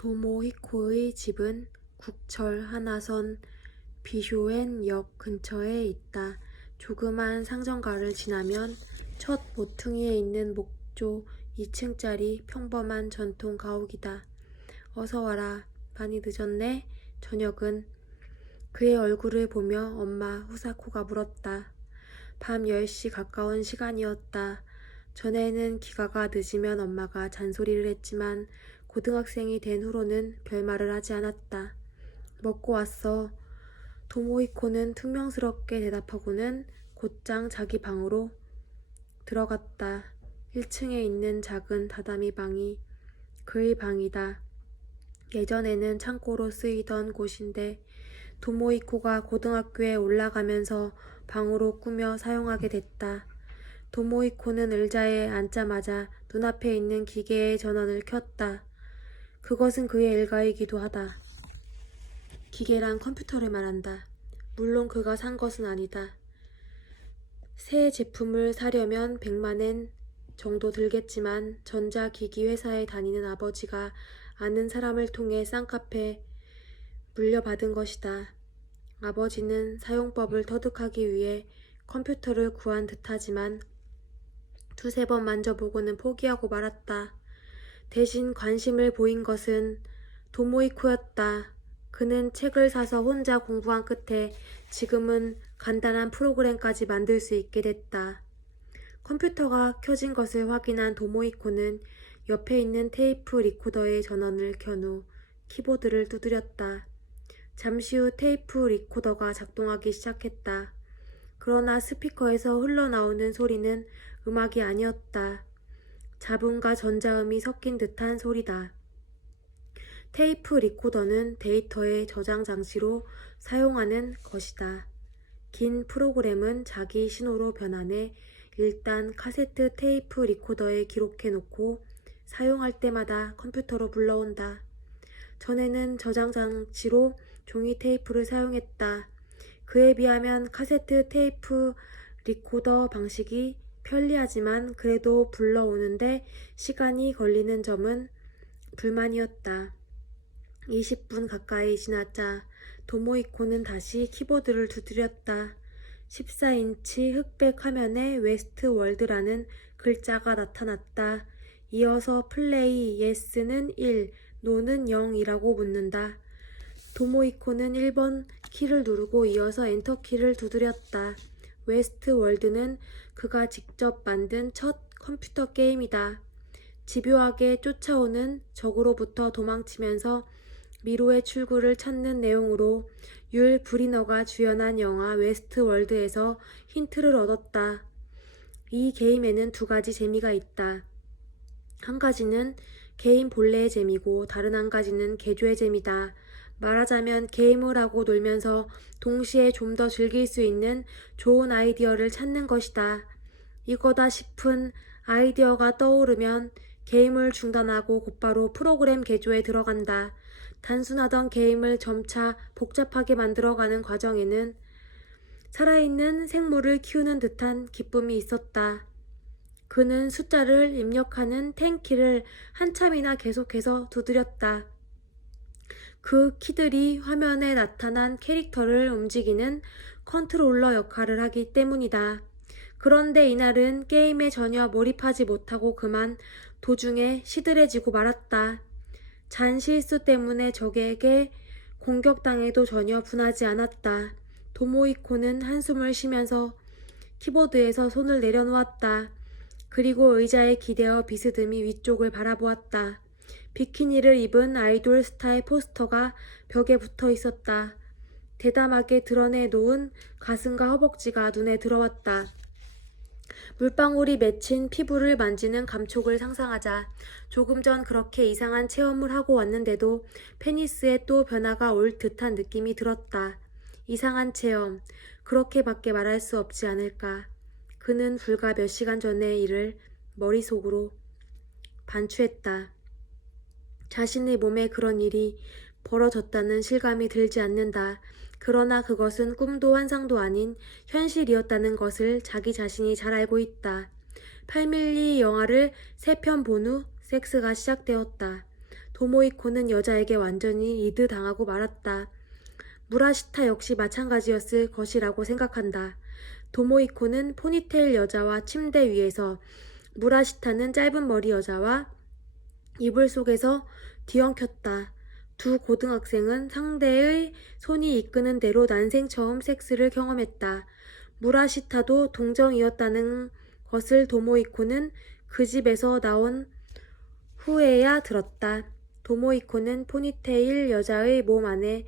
도모히코의 집은 국철 하나선 비쇼엔역 근처에 있다. 조그만 상점가를 지나면 첫 모퉁이에 있는 목조 2층짜리 평범한 전통 가옥이다. 어서 와라. 많이 늦었네. 저녁은. 그의 얼굴을 보며 엄마 후사코가 물었다. 밤 10시 가까운 시간이었다. 전에는 기가가 늦으면 엄마가 잔소리를 했지만 고등학생이 된 후로는 별말을 하지 않았다. 먹고 왔어. 도모히코는 퉁명스럽게 대답하고는 곧장 자기 방으로 들어갔다. 1층에 있는 작은 다다미 방이 그의 방이다. 예전에는 창고로 쓰이던 곳인데 도모히코가 고등학교에 올라가면서 방으로 꾸며 사용하게 됐다. 도모히코는 의자에 앉자마자 눈앞에 있는 기계의 전원을 켰다. 그것은 그의 일가이기도 하다. 기계란 컴퓨터를 말한다. 물론 그가 산 것은 아니다. 새 제품을 사려면 100만엔 정도 들겠지만 전자기기 회사에 다니는 아버지가 아는 사람을 통해 쌍카페 물려받은 것이다. 아버지는 사용법을 터득하기 위해 컴퓨터를 구한 듯하지만 두세 번 만져보고는 포기하고 말았다. 대신 관심을 보인 것은 도모히코였다. 그는 책을 사서 혼자 공부한 끝에 지금은 간단한 프로그램까지 만들 수 있게 됐다. 컴퓨터가 켜진 것을 확인한 도모히코는 옆에 있는 테이프 리코더의 전원을 켠 후 키보드를 두드렸다. 잠시 후 테이프 리코더가 작동하기 시작했다. 그러나 스피커에서 흘러나오는 소리는 음악이 아니었다. 잡음과 전자음이 섞인 듯한 소리다. 테이프 리코더는 데이터의 저장 장치로 사용하는 것이다. 긴 프로그램은 자기 신호로 변환해 일단 카세트 테이프 리코더에 기록해 놓고 사용할 때마다 컴퓨터로 불러온다. 전에는 저장 장치로 종이 테이프를 사용했다. 그에 비하면 카세트 테이프 리코더 방식이 편리하지만 그래도 불러오는데 시간이 걸리는 점은 불만이었다. 20분 가까이 지나자 도모히코는 다시 키보드를 두드렸다. 14인치 흑백 화면에 웨스트 월드라는 글자가 나타났다. 이어서 플레이, 예스는 1, 노는 0이라고 묻는다. 도모히코는 1번 키를 누르고 이어서 엔터 키를 두드렸다. 웨스트 월드는 그가 직접 만든 첫 컴퓨터 게임이다. 집요하게 쫓아오는 적으로부터 도망치면서 미로의 출구를 찾는 내용으로 율 브리너가 주연한 영화 웨스트 월드에서 힌트를 얻었다. 이 게임에는 두 가지 재미가 있다. 한 가지는 게임 본래의 재미고 다른 한 가지는 개조의 재미다. 말하자면 게임을 하고 놀면서 동시에 좀 더 즐길 수 있는 좋은 아이디어를 찾는 것이다. 이거다 싶은 아이디어가 떠오르면 게임을 중단하고 곧바로 프로그램 개조에 들어간다. 단순하던 게임을 점차 복잡하게 만들어가는 과정에는 살아있는 생물을 키우는 듯한 기쁨이 있었다. 그는 숫자를 입력하는 탱키를 한참이나 계속해서 두드렸다. 그 키들이 화면에 나타난 캐릭터를 움직이는 컨트롤러 역할을 하기 때문이다. 그런데 이날은 게임에 전혀 몰입하지 못하고 그만 도중에 시들해지고 말았다. 잔실수 때문에 적에게 공격당해도 전혀 분하지 않았다. 도모히코는 한숨을 쉬면서 키보드에서 손을 내려놓았다. 그리고 의자에 기대어 비스듬히 위쪽을 바라보았다. 비키니를 입은 아이돌 스타의 포스터가 벽에 붙어 있었다. 대담하게 드러내놓은 가슴과 허벅지가 눈에 들어왔다. 물방울이 맺힌 피부를 만지는 감촉을 상상하자 조금 전 그렇게 이상한 체험을 하고 왔는데도 페니스에 또 변화가 올 듯한 느낌이 들었다. 이상한 체험, 그렇게밖에 말할 수 없지 않을까. 그는 불과 몇 시간 전의 일을 머릿속으로 반추했다. 자신의 몸에 그런 일이 벌어졌다는 실감이 들지 않는다. 그러나 그것은 꿈도 환상도 아닌 현실이었다는 것을 자기 자신이 잘 알고 있다. 8mm 영화를 3편 본 후 섹스가 시작되었다. 도모이코는 여자에게 완전히 리드당하고 말았다. 무라시타 역시 마찬가지였을 것이라고 생각한다. 도모이코는 포니테일 여자와 침대 위에서, 무라시타는 짧은 머리 여자와 이불 속에서 뒤엉켰다. 두 고등학생은 상대의 손이 이끄는 대로 난생 처음 섹스를 경험했다. 무라시타도 동정이었다는 것을 도모이코는 그 집에서 나온 후에야 들었다. 도모이코는 포니테일 여자의 몸 안에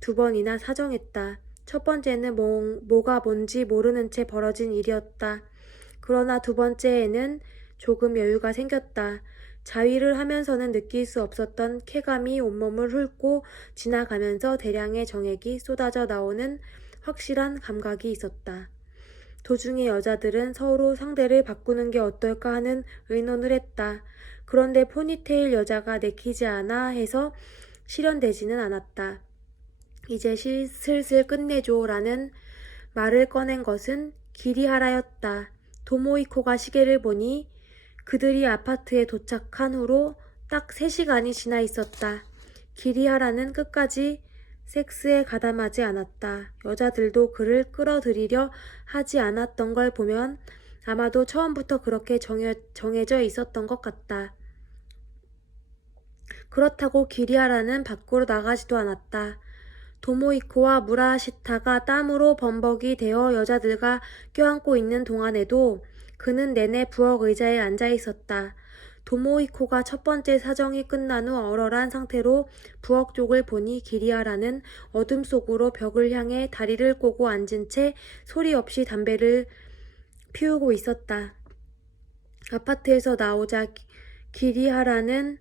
2번이나 사정했다. 첫 번째는 뭐가 뭔지 모르는 채 벌어진 일이었다. 그러나 2번째에는 조금 여유가 생겼다. 자위를 하면서는 느낄 수 없었던 쾌감이 온몸을 훑고 지나가면서 대량의 정액이 쏟아져 나오는 확실한 감각이 있었다. 도중에 여자들은 서로 상대를 바꾸는 게 어떨까 하는 의논을 했다. 그런데 포니테일 여자가 내키지 않아 해서 실현되지는 않았다. 이제 슬슬 끝내줘 라는 말을 꺼낸 것은 기리하라였다. 도모이코가 시계를 보니 그들이 아파트에 도착한 후로 딱 3시간이 지나 있었다. 기리하라는 끝까지 섹스에 가담하지 않았다. 여자들도 그를 끌어들이려 하지 않았던 걸 보면 아마도 처음부터 그렇게 정해져 있었던 것 같다. 그렇다고 기리하라는 밖으로 나가지도 않았다. 도모이코와 무라시타가 땀으로 범벅이 되어 여자들과 껴안고 있는 동안에도 그는 내내 부엌 의자에 앉아 있었다. 도모이코가 첫 번째 사정이 끝난 후 얼얼한 상태로 부엌 쪽을 보니 기리하라는 어둠 속으로 벽을 향해 다리를 꼬고 앉은 채 소리 없이 담배를 피우고 있었다. 아파트에서 나오자 기리하라는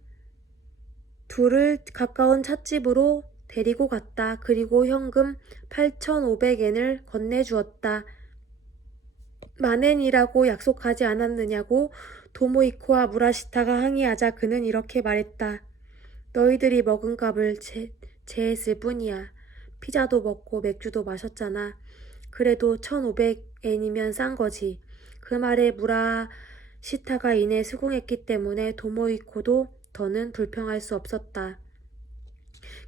둘을 가까운 찻집으로 데리고 갔다. 그리고 현금 8,500엔을 건네주었다. 만엔이라고 약속하지 않았느냐고 도모이코와 무라시타가 항의하자 그는 이렇게 말했다. 너희들이 먹은 값을 제했을 뿐이야. 피자도 먹고 맥주도 마셨잖아. 그래도 1,500엔이면 싼 거지. 그 말에 무라시타가 이내 수긍했기 때문에 도모이코도 더는 불평할 수 없었다.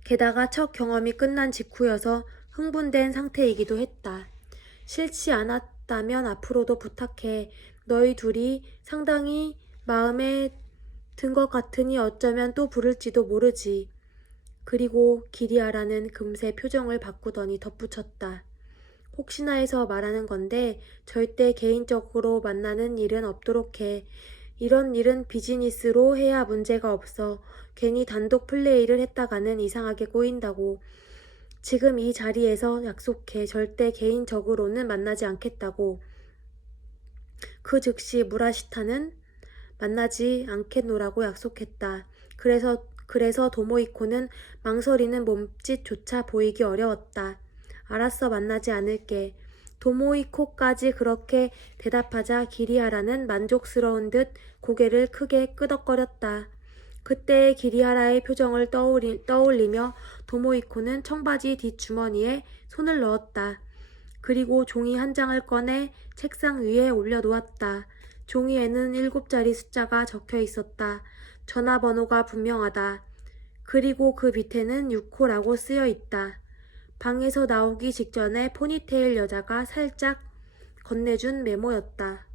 게다가 첫 경험이 끝난 직후여서 흥분된 상태이기도 했다. 싫지 않았다면 앞으로도 부탁해. 너희 둘이 상당히 마음에 든 것 같으니 어쩌면 또 부를지도 모르지. 그리고 기리하라는 금세 표정을 바꾸더니 덧붙였다. 혹시나 해서 말하는 건데 절대 개인적으로 만나는 일은 없도록 해. 이런 일은 비즈니스로 해야 문제가 없어. 괜히 단독 플레이를 했다가는 이상하게 꼬인다고. 지금 이 자리에서 약속해. 절대 개인적으로는 만나지 않겠다고. 그 즉시 무라시타는 만나지 않겠노라고 약속했다. 그래서 도모이코는 망설이는 몸짓조차 보이기 어려웠다. 알았어, 만나지 않을게. 도모이코까지 그렇게 대답하자 기리하라는 만족스러운 듯 고개를 크게 끄덕거렸다. 그때의 기리하라의 표정을 떠올리며 도모이코는 청바지 뒷주머니에 손을 넣었다. 그리고 종이 한 장을 꺼내 책상 위에 올려놓았다. 종이에는 7자리 숫자가 적혀 있었다. 전화번호가 분명하다. 그리고 그 밑에는 6호라고 쓰여 있다. 방에서 나오기 직전에 포니테일 여자가 살짝 건네준 메모였다.